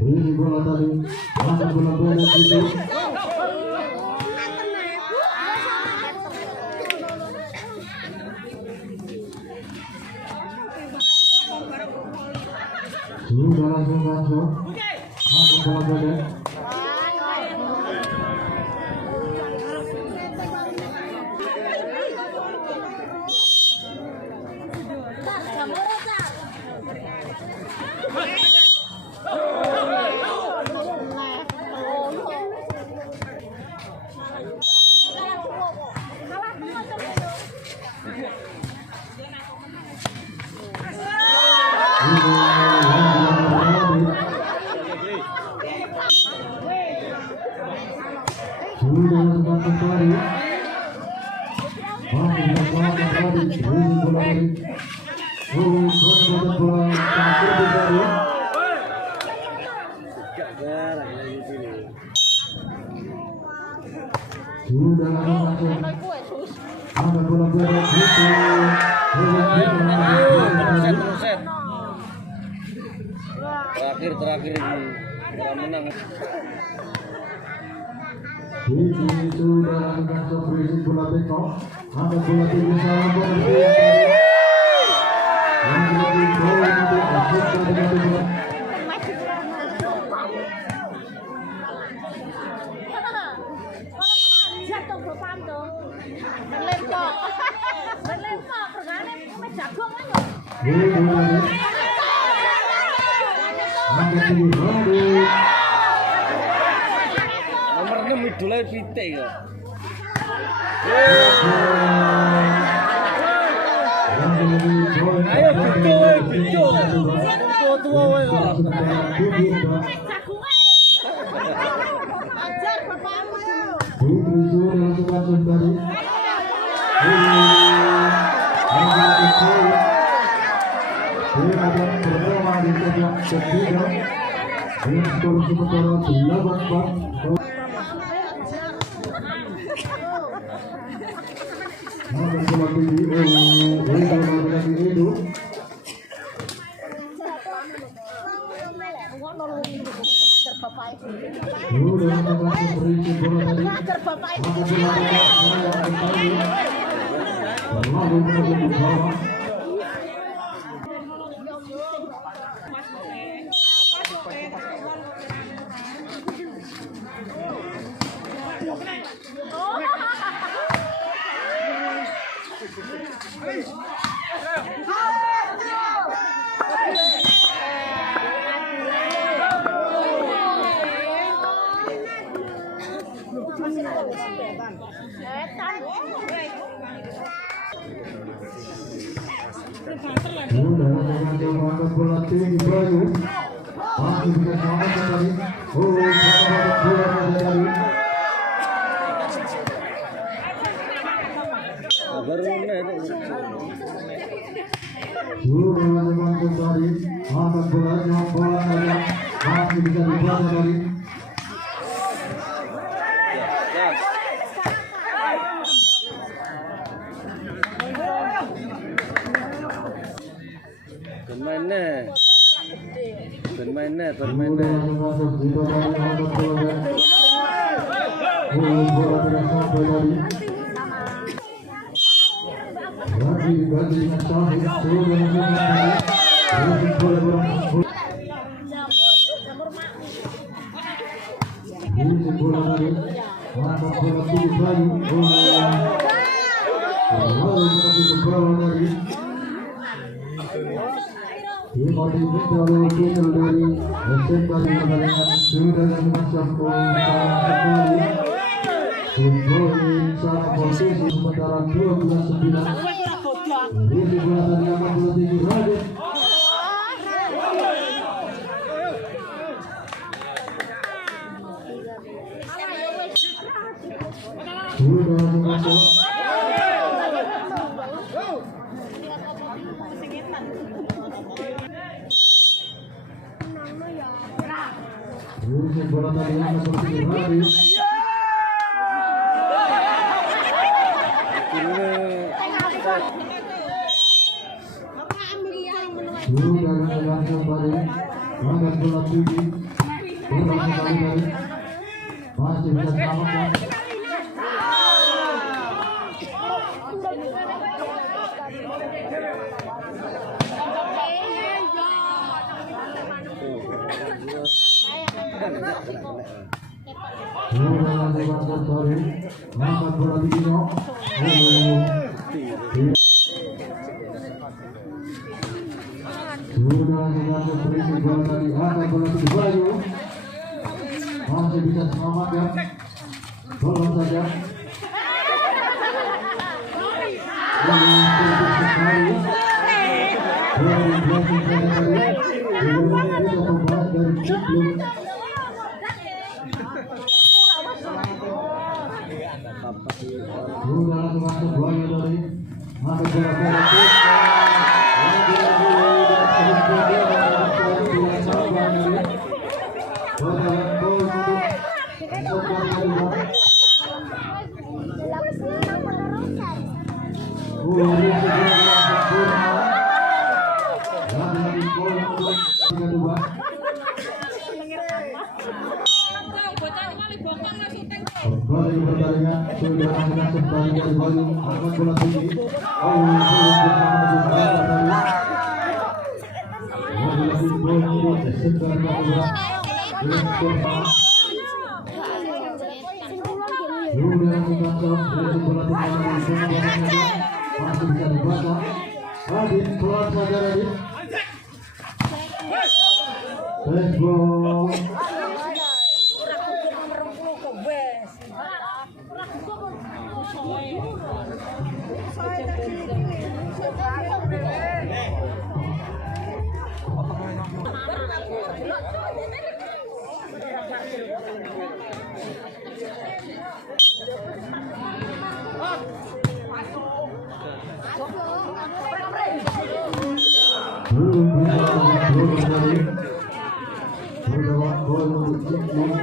Ini bola tadi, mana bola itu? Sudah langsung masuk. Mana bola? Terakhir ini menang. Ini sudah lakukan sopri bola beko. Ada bola tinggi salah bola Nomor 6 idolnya Pite ya. Ayo bicu. Tua-tua wae kok. Ajar bapakmu. bola tadi angkat bola tinggi Radit. Sudah dengan kembali angkat bola tinggi bola kembali dari masih bisa selamatkan. Sudah dengan kembali angkat bola tinggi sudah dengan berisi bola tadi angkat bola tinggi Bayu masih bisa selamatkan tolong saja sekali dari blessing saja tadi kita pembalas dari Cingklung sudah dengan Bayu dari angkat bola tadi kembali pertandingan sudah akan kembali dari Bayu angkat bola tinggi masih bisa dibaca Radit keluar saja Radit Facebook belum bisa kembali berlewat gol untuk Cingklung.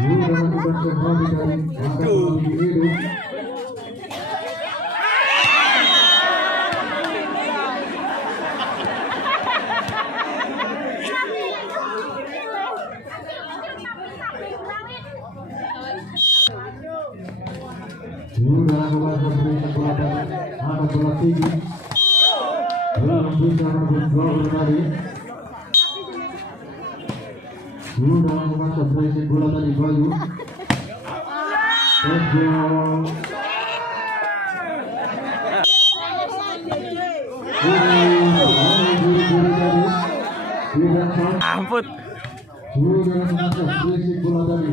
Sudah kembali dari angkat bola tinggi sudah lakukan pemberian bola tadi angkat bola tinggi belum bisa merebut gol tadi sudah lakukan pemberian bola tadi Bayu ampun sudah lakukan pemberian bola tadi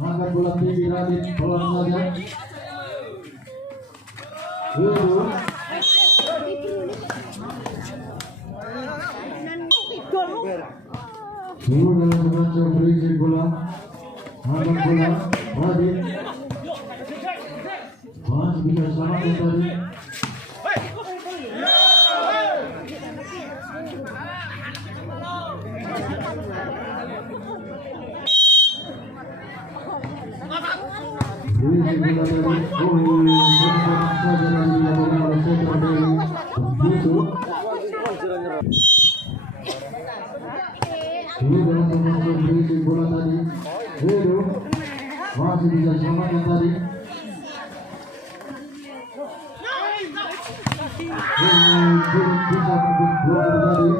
angkat bola tinggi Radit pelan saja sudah mengancam berisi bola angkat bola Radit masih bisa selamatkan tadi berisi bola tadi saja yang dilakukan oleh setra dari Mbloso sudah mengancam berisi bola tadi Libero masih bisa selamatkan tadi belum bisa merebut bola tadi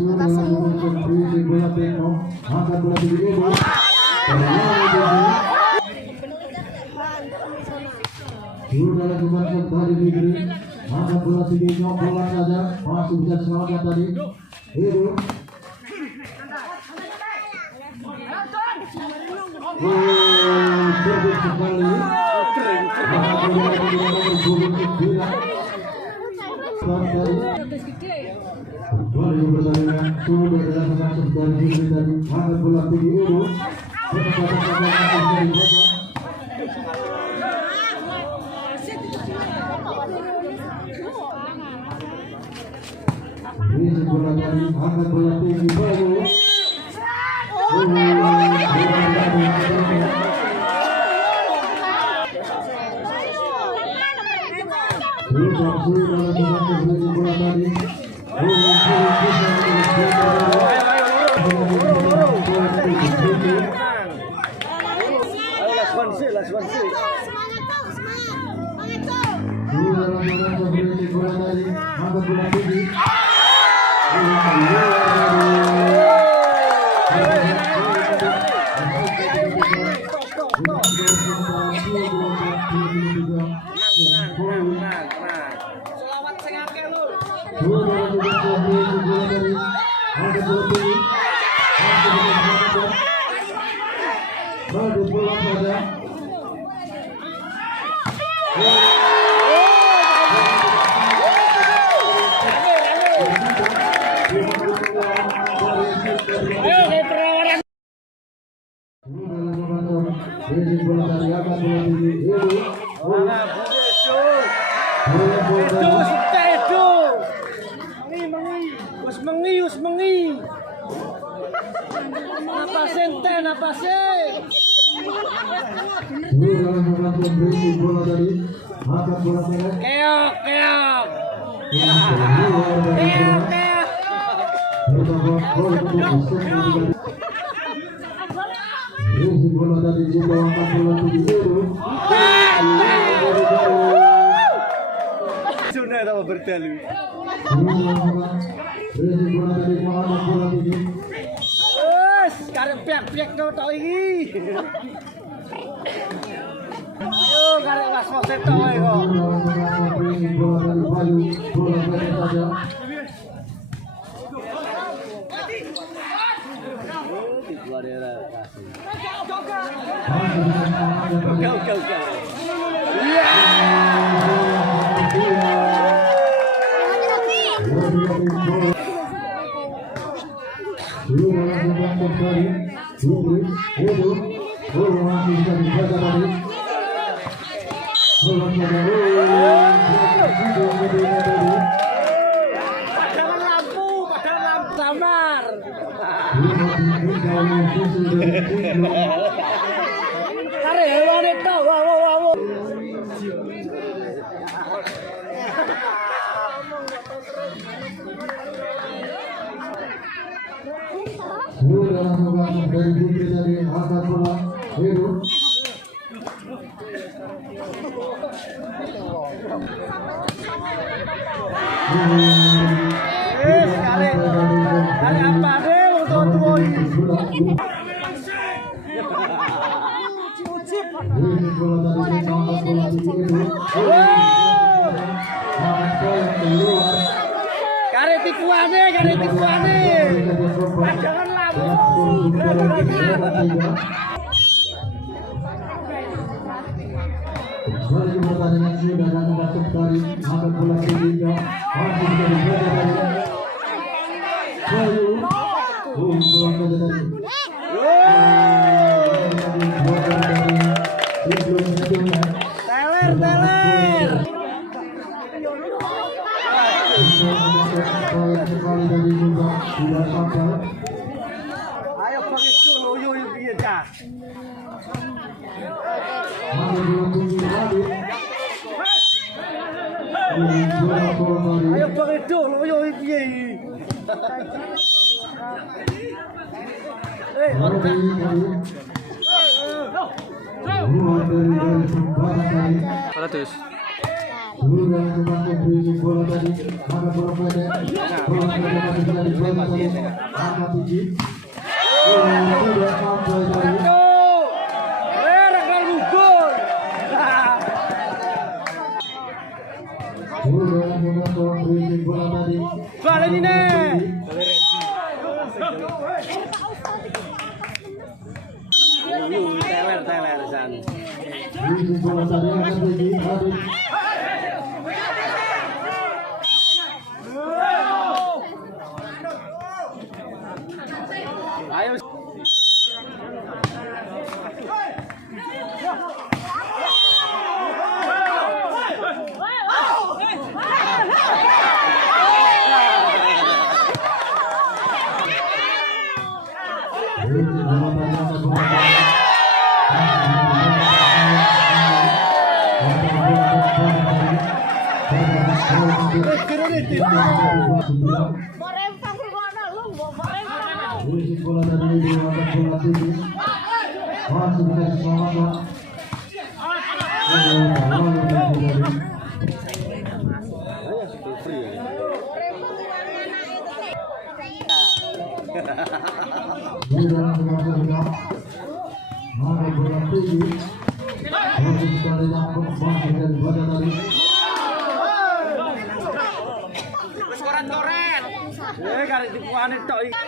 sudah mengancam berisi bola Tengil angkat bola tinggi Libero sudah lakukan kembali Libero angkat bola tinggi bola saja masih bisa selamatkan tadi Libero sekali angkat bola tinggi nomor 29 Kembali pertandingan sudah dilakukan sebentar tadi angkat bola tinggi Uru. Ini bola tadi angkat bola tinggi Bayu. Bola dari bola tinggi. Masih bisa selamat. Koret-koret. Ya kali dipuane tok iki.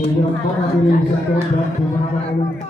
Sehingga para diri bisa terhadap